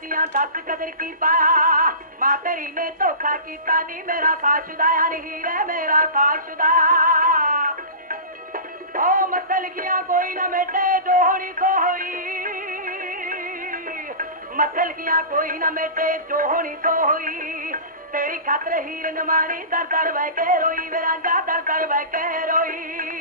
ਦੀਆਂ ਦੱਸ ਕਦਰ ਕੀ ਪਾਇਆ ਮਾਂ ਤੇਰੀ ਨੇ ਧੋਖਾ ਕੀਤਾ ਨਹੀਂ ਮੇਰਾ ਸਾਸ਼ਦਾ ਨਹੀਂ ਰੇ ਮੇਰਾ ਸਾਸ਼ਦਾ ਓ ਮਸਲ ਗਿਆ, ਕੋਈ ਨਾ ਮੇਟੇ, ਜੋ ਹੋਣੀ ਸੋ ਹੋਈ। ਮਸਲ ਗਿਆ, ਕੋਈ ਨਾ ਮੇਟੇ, ਜੋ ਹੋਣੀ ਸੋ ਤੇਰੀ ਖਾਤਰ ਹੀਰ ਨਮਾਣੀ ਦਰ ਦਰ ਬਹਿ ਕੇ ਰੋਈ, ਮੇਰਾ ਜਾ ਦਰ ਦਰ ਬਹਿ ਕੇ ਰੋਈ।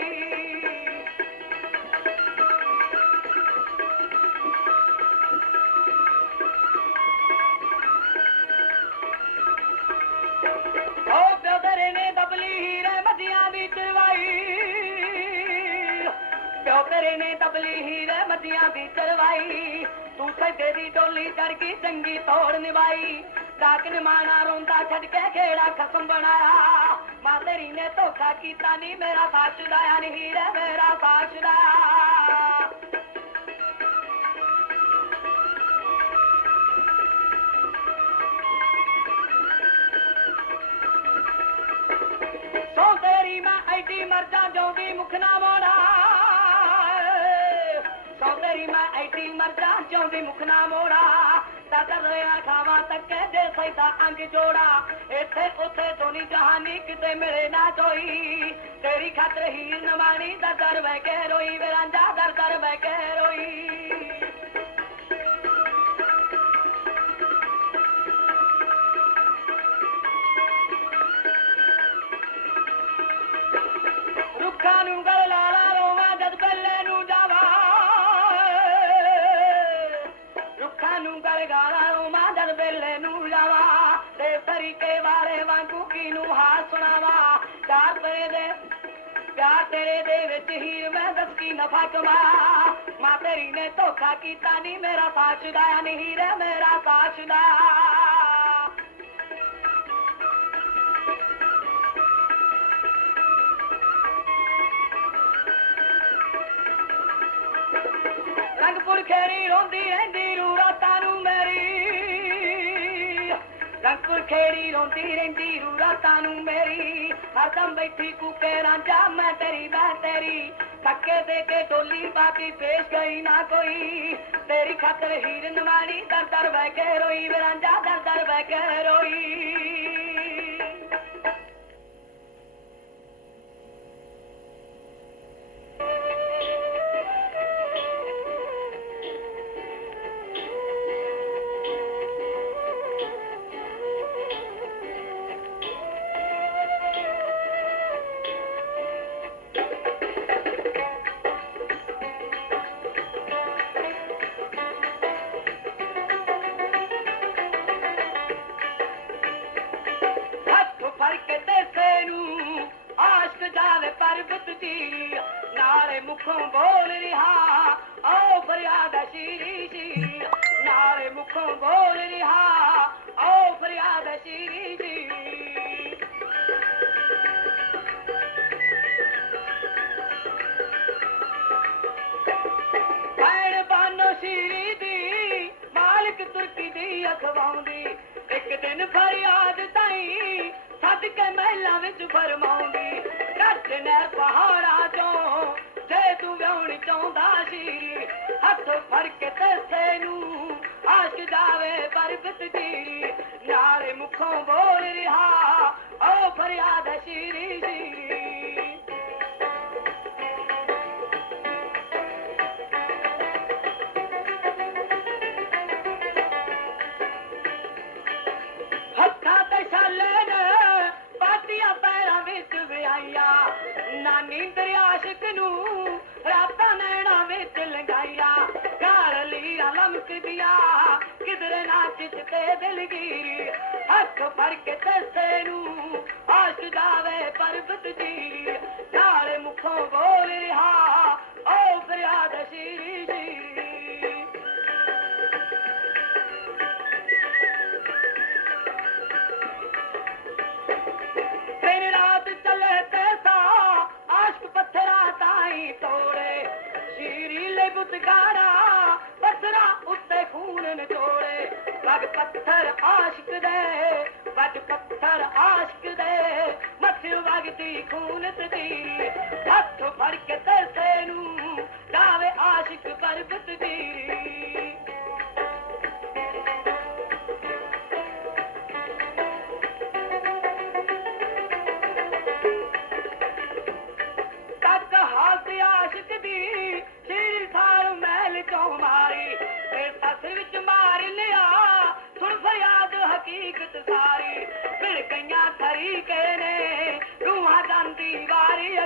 ਤੂੰ ਸੱਜੇ ਦੀ ਡੋਲੀ ਚੜ ਗਈ ਚੰਗੀ ਤੋੜ ਨਿਭਾਈ। ਡਾਕ ਨਿਮਾਣਾ ਰੋਂਦਾ ਛੱਡ ਕੇ ਖੇੜਾ ਖਸਮ ਬਣਾਇਆ। ਮਾਂ ਤੇਰੀ ਨੇ ਧੋਖਾ ਕੀਤਾ ਨਹੀਂ ਮੇਰਾ ਸਾਥ ਛੁਡਾਇਆ ਨਹੀਂ ਹੀਰੇ, ਮੇਰਾ ਸਾਥ ਛੁਡਾਇਆ। ਸੋ ਤੇਰੀ ਮੈਂ ਐਡੀ ਮਰ ਜੋਗੀ ਜਿਉਂਦੀ ਮੁਖ ਨਾ ਮੋੜਾ। मदरा चो बि मुख न मोड़ा। त खावा त के अंग जोड़ा। जहानी किथे तेरी रोई ਨੂੰ ਗਲ ਗਾਲਾ ਰੋਵਾਂ ਜਦ ਬੱਲੇ ਨੂੰ ਜਾਵਾਂ ਤੇ ਤਰੀਕੇ ਵਾਲੇ ਵਾਂਗੂ ਕੀ ਨੂੰ ਹਾਲ ਸੁਣਾਵਾਂ? ਚਾਰ ਪਏ ਦੇ, ਪਿਆਰ ਤੇਰੇ ਦੇ ਵਿੱਚ ਹੀਰ ਮੈਂ ਦੱਸ ਕੀ ਨਫਾ ਕਮਾ। ਮਾਂ ਤੇਰੀ ਨੇ ਧੋਖਾ ਕੀਤਾ ਨਹੀਂ ਮੇਰਾ ਸਾਚਦਾ ਨਹੀਂ ਰੇ ਮੇਰਾ ਸਾਚਦਾ ਰੰਗਪੁਰ ਖੇਰੀ ਰੋਂਦੀ ਰਹਿੰਦੀ ਰੂ ਰਾਤਾਂ ਨੂੰ ਮੇਰੀ। ਰੰਗਪੁਰ ਖੇਰੀ ਰੋਂਦੀ ਰਹਿੰਦੀ ਰੂ ਰਾਤਾਂ ਨੂੰ ਮੇਰੀ। ਹਰਦਮ ਬੈਠੀ, ਕੂਕੇ ਰਾਂਝਾ ਮੈਂ ਤੇਰੀ ਮੈਂ ਤੇਰੀ। ਧੱਕੇ ਦੇ ਕੇ ਡੋਲੀ ਬਾਕੀ ਪੇਸ਼ ਗਈ ਨਾ ਕੋਈ। ਤੇਰੀ ਖਾਤਰ ਹੀਰਨ ਨਵਾਣੀ ਦਰ ਦਰ ਬਹਿ ਕੇ ਰੋਈ ਵੇ ਰਾਂਝਾ ਦਰ ਦਰ ਬਹਿ ਕੇ ਰੋਈ। ਪਰਬਤ ਨਾਲੇ ਮੁਖੋਂ ਬੋਲ ਰਿਹਾ ਓ ਫਰਿਆਦ ਸ਼ੀਰੀ ਜੀ ਨਾਲੇ ਮੁਖੋਂ ਬੋਲ ਰਿਹਾ ਓ ਫਰਿਆਦ ਸ਼ੀਰੀ ਜੀ ਭੈਣ ਬਾਨੋ ਸ਼ੀਰੀ ਦੀ, ਮਾਲਕ ਤੁਰਕੀ ਦੀ ਅਖਵਾਉਂਦੀ। ਇੱਕ ਦਿਨ ਫਰਿਆਦ ਤਾਈ ਸੱਦ ਕੇ ਮਹਿਲਾਂ ਵਿੱਚ ਫਰਮਾਉਂਦੀ। ਕੱਟ ਨੇ ਪਹਾੜਾਂ ਚੋਂ ਜੇ ਤੂੰ ਵਿਆਹਣ ਚਾਹੁੰਦਾ ਸੀ, ਹੱਥ ਫੜ ਕੇ ਤੇਸੇ ਨੂੰ ਆਸ਼ਕ ਜਾਵੇ ਪਰਬਤ ਦੀ ਨਾਲੇ ਮੁਖੋਂ ਬੋਲ ਰਿਹਾ ਓ ਫਰਿਆਦ ਸ਼ੀਰੀ ਸ਼ੀਰੀ ਨੂੰ ਰਾਤਾਂ ਨੈਣਾ ਵਿੱਚ ਲੰਗਾਈਆਂ ਘਰ ਲੀਰਾ ਲਮਕਦੀਆਂ ਕਿਧਰੇ ਨਾਚ ਤੇ ਦਿਲਗੀਰੀ ਹੱਥ ਫੜ ਕੇ ਤਸੇ ਨੂੰ ਆਸ਼ ਜਾਵੇ ਪਰਬਤ ਦੀ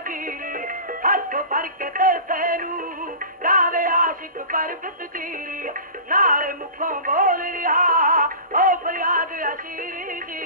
ਸਖੀ ਹੱਥ ਭਰ ਕੇ ਤੇ ਤੈਨੂੰ ਨਾਲੇ ਮੁਖੋਂ ਬੋਲ ਰਿਹਾ ਓ ਫਰਿਆਦ ਅਸ਼ੀਰੀ ਦੀ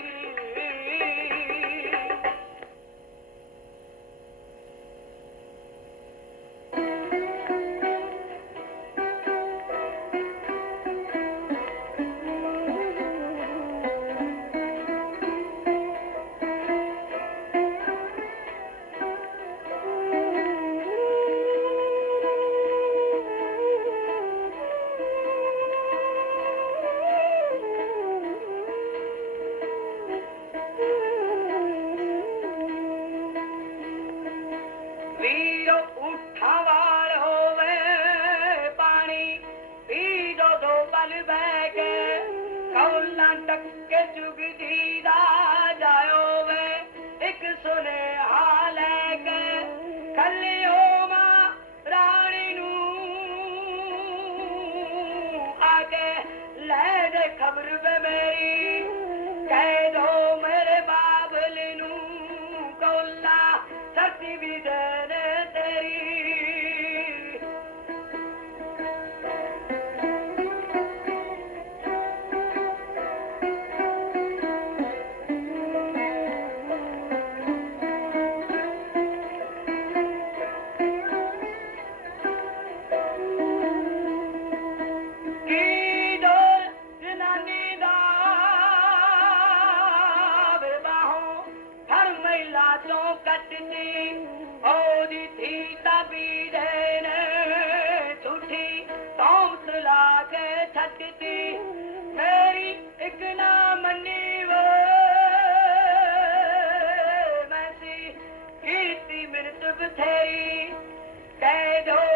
साधो कटनी और थी तबीर झूठी सौंस लागे थकती मेरी इकना मनी वो मैसी कीर्ति मिर्त बथेरी कह दो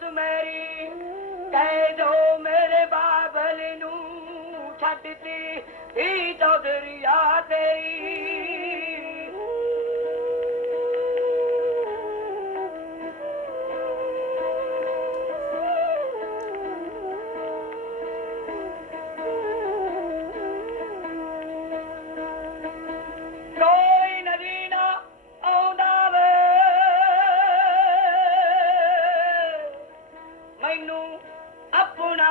to Mary, guide